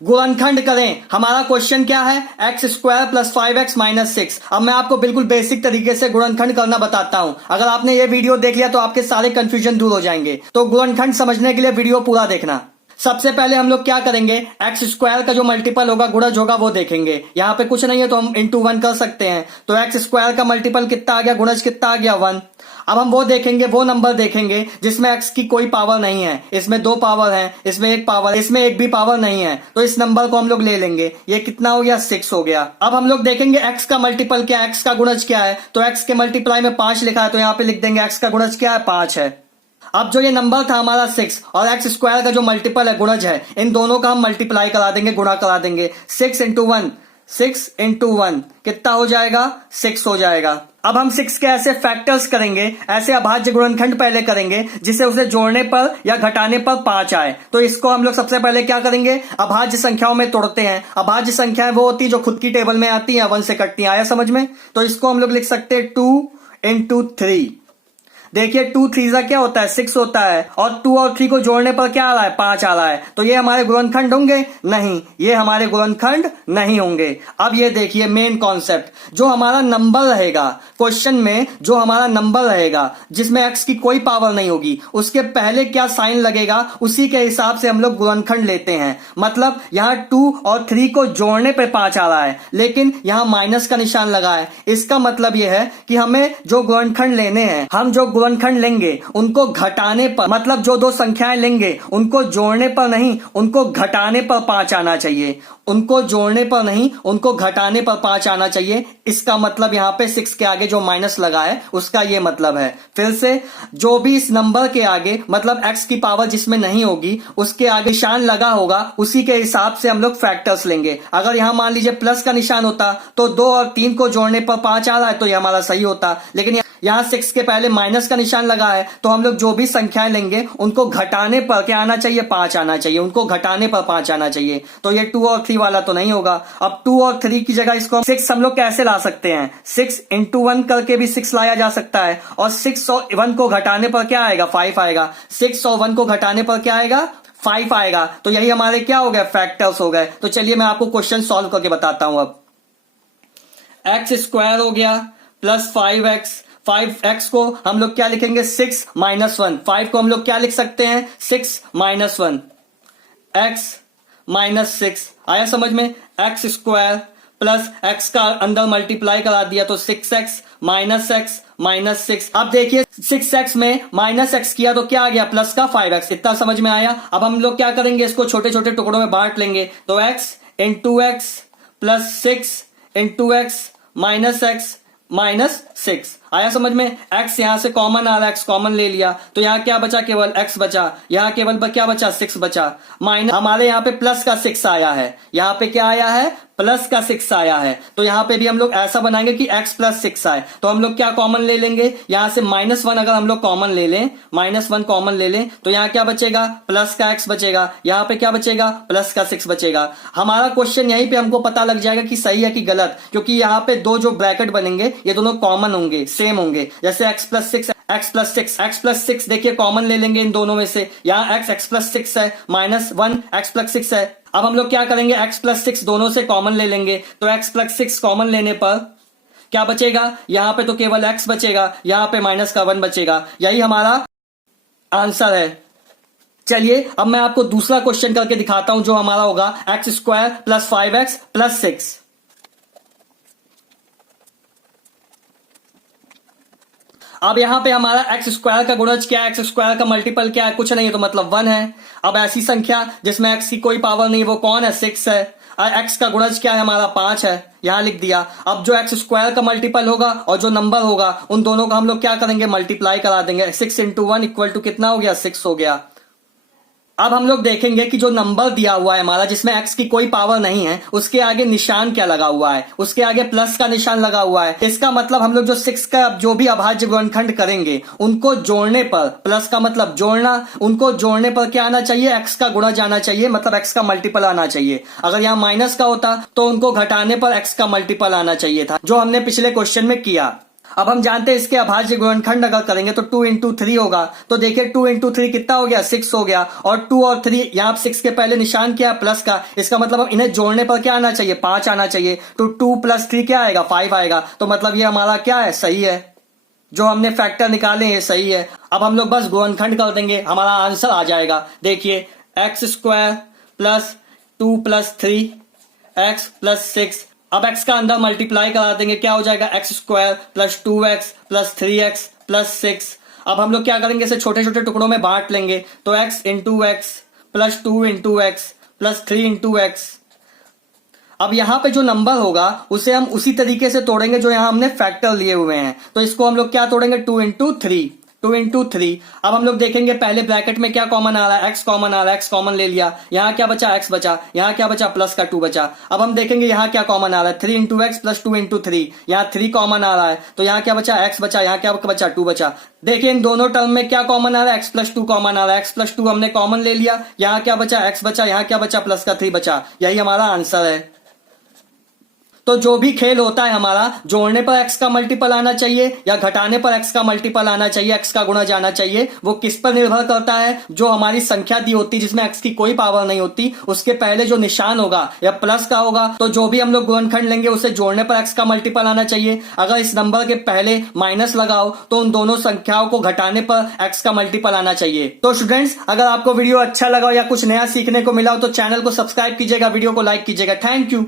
गुणनखंड करें। हमारा क्वेश्चन क्या है, x square plus 5x minus 6। अब मैं आपको बिल्कुल बेसिक तरीके से गुणनखंड करना बताता हूं। अगर आपने ये वीडियो देख लिया तो आपके सारे कंफ्यूजन दूर हो जाएंगे। तो गुणनखंड समझने के लिए वीडियो पूरा देखना। सबसे पहले हम लोग क्या करेंगे, एक्स स्क्वायर का जो मल्टीपल होगा, गुणज होगा, वो देखेंगे। यहाँ पे कुछ नहीं है तो हम इंटू 1 कर सकते हैं। तो एक्स स्क्वायर का मल्टीपल कितना आ गया, गुणज कितना आ गया, 1। अब हम वो देखेंगे, वो नंबर देखेंगे जिसमें x की कोई पावर नहीं है। इसमें 2 पावर है, इसमें 1 पावर, इसमें एक भी पावर नहीं है। तो इस नंबर को हम लोग ले लेंगे। ये कितना हो गया, 6 हो गया। अब हम लोग देखेंगे x का मल्टीपल क्या है, x का गुणज क्या है। तो x के मल्टीप्लाई में 5 लिखा है, तो यहाँ पे लिख देंगे x का गुणज क्या है, 5 है। अब जो ये नंबर था हमारा 6 और एक्स स्क्वायर का जो मल्टीपल है, गुणज है, इन दोनों का हम मल्टीप्लाई करा देंगे, गुणा करा देंगे। 6 इंटू 1, 6 इंटू 1 कितना हो जाएगा, 6 हो जाएगा। अब हम 6 के ऐसे फैक्टर्स करेंगे, ऐसे अभाज्य गुणनखंड पहले करेंगे जिसे उसे जोड़ने पर या घटाने पर 5 आए। तो इसको हम लोग सबसे पहले क्या करेंगे, अभाज्य संख्याओं में तोड़ते हैं। अभाज्य संख्याएं वो होती है जो खुद की टेबल में आती है, 1 से कटती है। आया समझ में? तो इसको हम लोग लिख सकते हैं 2 इंटू 3। देखिए 2 3 जा क्या होता है, 6 होता है, और 2 और 3 को जोड़ने पर क्या आ रहा है, 5 आ रहा है। तो ये हमारे गुणनखंड होंगे? नहीं, ये हमारे गुणनखंड नहीं होंगे। अब ये देखिए मेन कॉन्सेप्ट, जो हमारा नंबर रहेगा क्वेश्चन में, जो हमारा नंबर रहेगा जिसमें x की कोई पावर नहीं होगी, उसके पहले क्या साइन लगेगा, उसी के हिसाब से हम लोग गुणनखंड लेते हैं। मतलब यहाँ 2 और 3 को जोड़ने पे 5 आ रहा है, लेकिन यहाँ माइनस का निशान लगा है। इसका मतलब यह है कि हमें जो गुणनखंड लेने हैं, हम जो गुणनखंड लेंगे उनको घटाने पर, मतलब जो 2 संख्याएं लेंगे उनको जोड़ने पर नहीं, उनको घटाने पर 5 आना चाहिए। उनको जोड़ने पर नहीं, उनको घटाने पर 5 आना चाहिए। इसका मतलब यहाँ पे 6 के आगे जो माइनस लगा है उसका ये मतलब है। फिर से, जो भी इस नंबर के आगे, मतलब x की पावर जिसमें नहीं होगी, उसके आगे निशान लगा होगा, उसी के हिसाब से हम लोग फैक्टर्स लेंगे। अगर यहाँ मान लीजिए प्लस का निशान होता तो 2 और 3 को जोड़ने पर 5 आ रहा है, तो ये हमारा सही होता। लेकिन यहाँ 6 के पहले माइनस का निशान लगा है, तो हम लोग जो भी संख्याएं लेंगे उनको घटाने पर क्या आना चाहिए, 5 आना चाहिए। उनको घटाने पर 5 आना चाहिए। तो ये 2 और 3 वाला तो नहीं होगा। अब 2 और 3 की जगह इसको 6 हम लोग कैसे ला सकते हैं, 6 इंटू 1 करके भी 6 लाया जा सकता है। और 6 और 1 को घटाने पर क्या आएगा, 5 आएगा। 6 और 1 को घटाने पर क्या आएगा, 5 आएगा। तो यही हमारे क्या हो गए, फैक्टर्स हो गए। तो चलिए मैं आपको क्वेश्चन सॉल्व करके बताता हूं। अब एक्स स्क्वायर हो गया प्लस 5x, 5x को हम लोग क्या लिखेंगे, 6 माइनस 1। 5 को हम लोग क्या लिख सकते हैं, 6 माइनस 1, x माइनस 6। आया समझ में? एक्स स्क्वायर प्लस x का अंदर मल्टीप्लाई करा दिया तो 6x माइनस x माइनस 6। अब देखिए 6x में माइनस x किया तो क्या आ गया, प्लस का 5x। इतना समझ में आया? अब हम लोग क्या करेंगे, इसको छोटे छोटे टुकड़ों में बांट लेंगे। तो x into x plus 6 into x minus x minus 6। आया समझ में? x यहां से कॉमन आ रहा है, x कॉमन ले लिया तो यहां क्या बचा, केवल x बचा। यहां केवल क्या बचा, 6 बचा। माइनस हमारे यहां पे प्लस का 6 आया है, यहां पे क्या आया है, प्लस का 6 आया है। तो यहां पे भी हम लोग ऐसा बनाएंगे कि x प्लस 6 आए। तो हम लोग क्या कॉमन ले लेंगे, यहां से -1 अगर हम लोग कॉमन ले लें, -1 कॉमन ले लें, तो यहां क्या बचेगा, प्लस का x बचेगा। यहां पे क्या बचेगा, प्लस का 6 बचेगा। हमारा क्वेश्चन यहीं पे हमको पता लग जाएगा कि सही है कि गलत, क्योंकि यहां पे 2 जो ब्रैकेट बनेंगे ये दोनों कॉमन होंगे, सेम होंगे। जैसे x plus 6, x plus 6, x plus 6 देखिए कॉमन ले लेंगे इन दोनों में से। यहाँ x प्लस 6 है, -1 x प्लस 6 है। अब हम लोग क्या करेंगे, x प्लस 6 दोनों से कॉमन ले लेंगे। तो x प्लस 6 कॉमन लेने पर क्या बचेगा, यहां पे तो केवल x बचेगा, यहां पे माइनस का 1 बचेगा। यही हमारा आंसर है। चलिए अब मैं आपको दूसरा क्वेश्चन करके दिखाता हूं, जो हमारा होगा x square plus 5x plus 6। अब यहां पे हमारा एक्स स्क्वायर का गुणज क्या है, एक्स स्क्वायर का मल्टीपल क्या है, कुछ नहीं है, तो मतलब 1 है। अब ऐसी संख्या जिसमें एक्स की कोई पावर नहीं, वो कौन है, 6 है। एक्स का गुणज क्या है, हमारा 5 है, यहां लिख दिया। अब जो एक्स स्क्वायर का मल्टीपल होगा और जो नंबर होगा, उन दोनों का हम लोग क्या करेंगे, मल्टीप्लाई करा देंगे। 6 इंटू 1 इक्वल टू कितना हो गया, 6 हो गया। अब हम लोग देखेंगे कि जो नंबर दिया हुआ है हमारा, जिसमें x की कोई पावर नहीं है, उसके आगे निशान क्या लगा हुआ है, उसके आगे प्लस का निशान लगा हुआ है। इसका मतलब हम लोग जो 6 का जो भी अभाज्य गुणनखंड करेंगे, उनको जोड़ने पर, प्लस का मतलब जोड़ना, उनको जोड़ने पर क्या आना चाहिए, x का गुणा जाना चाहिए, मतलब x का मल्टीपल आना चाहिए। अगर यहाँ माइनस का होता तो उनको घटाने पर x का मल्टीपल आना चाहिए था, जो हमने पिछले क्वेश्चन में किया। अब हम जानते हैं इसके अभाज्य गुणनखंड अगर करेंगे तो 2 इंटू 3 होगा। तो देखिए 2 इंटू 3 कितना हो गया, 6 हो गया। और 2 और 3 यहाँ 6 के पहले निशान क्या है, प्लस का। इसका मतलब हम इन्हें जोड़ने पर क्या आना चाहिए, 5 आना चाहिए। तो 2 प्लस 3 क्या आएगा, 5 आएगा। तो मतलब ये हमारा क्या है, सही है। जो हमने फैक्टर निकाले ये सही है। अब हम लोग बस गुणनखंड कर देंगे, हमारा आंसर आ जाएगा। देखिए x square plus 2 plus 3 x plus 6। अब x का अंदर मल्टीप्लाई करा देंगे, क्या हो जाएगा, x square plus 2x plus 3x plus 6। अब हम लोग क्या करेंगे, इसे छोटे छोटे टुकड़ों में बांट लेंगे। तो x into x plus 2 into x plus 3 into x. अब यहां पे जो नंबर होगा उसे हम उसी तरीके से तोड़ेंगे जो यहां हमने फैक्टर लिए हुए हैं। तो इसको हम लोग क्या तोड़ेंगे, 2 इंटू 3, 2 इंटू 3। अब हम लोग देखेंगे पहले ब्रैकेट में क्या कॉमन आ रहा है, x कॉमन आ रहा है, x कॉमन ले लिया। यहां क्या बचा, x बचा। यहां क्या बचा, प्लस का 2 बचा। अब हम देखेंगे यहां क्या कॉमन आ रहा है, 3 इंटू एक्स प्लस 2 इंटू 3। यहां 3 कॉमन आ रहा है, तो यहां क्या बचा, x बचा। यहां क्या बचा, 2 बचा। देखिए इन दोनों टर्म में क्या कॉमन आ रहा है, x प्लस 2 कॉमन आ रहा है। x प्लस 2 हमने कॉमन ले लिया। यहां क्या बचा, x बचा। यहां क्या बचा, प्लस का 3 बचा। यही हमारा आंसर है। तो जो भी खेल होता है हमारा, जोड़ने पर x का मल्टीपल आना चाहिए या घटाने पर x का मल्टीपल आना चाहिए, x का गुणा जाना चाहिए, वो किस पर निर्भर करता है, जो हमारी संख्या दी होती है जिसमें x की कोई पावर नहीं होती, उसके पहले जो निशान होगा या प्लस का होगा। तो जो भी हम लोग गुणनखंड लेंगे उसे जोड़ने पर x का मल्टीपल आना चाहिए। अगर इस नंबर के पहले माइनस लगाओ तो उन दोनों संख्याओं को घटाने पर x का मल्टीपल आना चाहिए। तो स्टूडेंट्स, अगर आपको वीडियो अच्छा लगा या कुछ नया सीखने को मिला हो तो चैनल को सब्सक्राइब कीजिएगा, वीडियो को लाइक कीजिएगा। Thank you.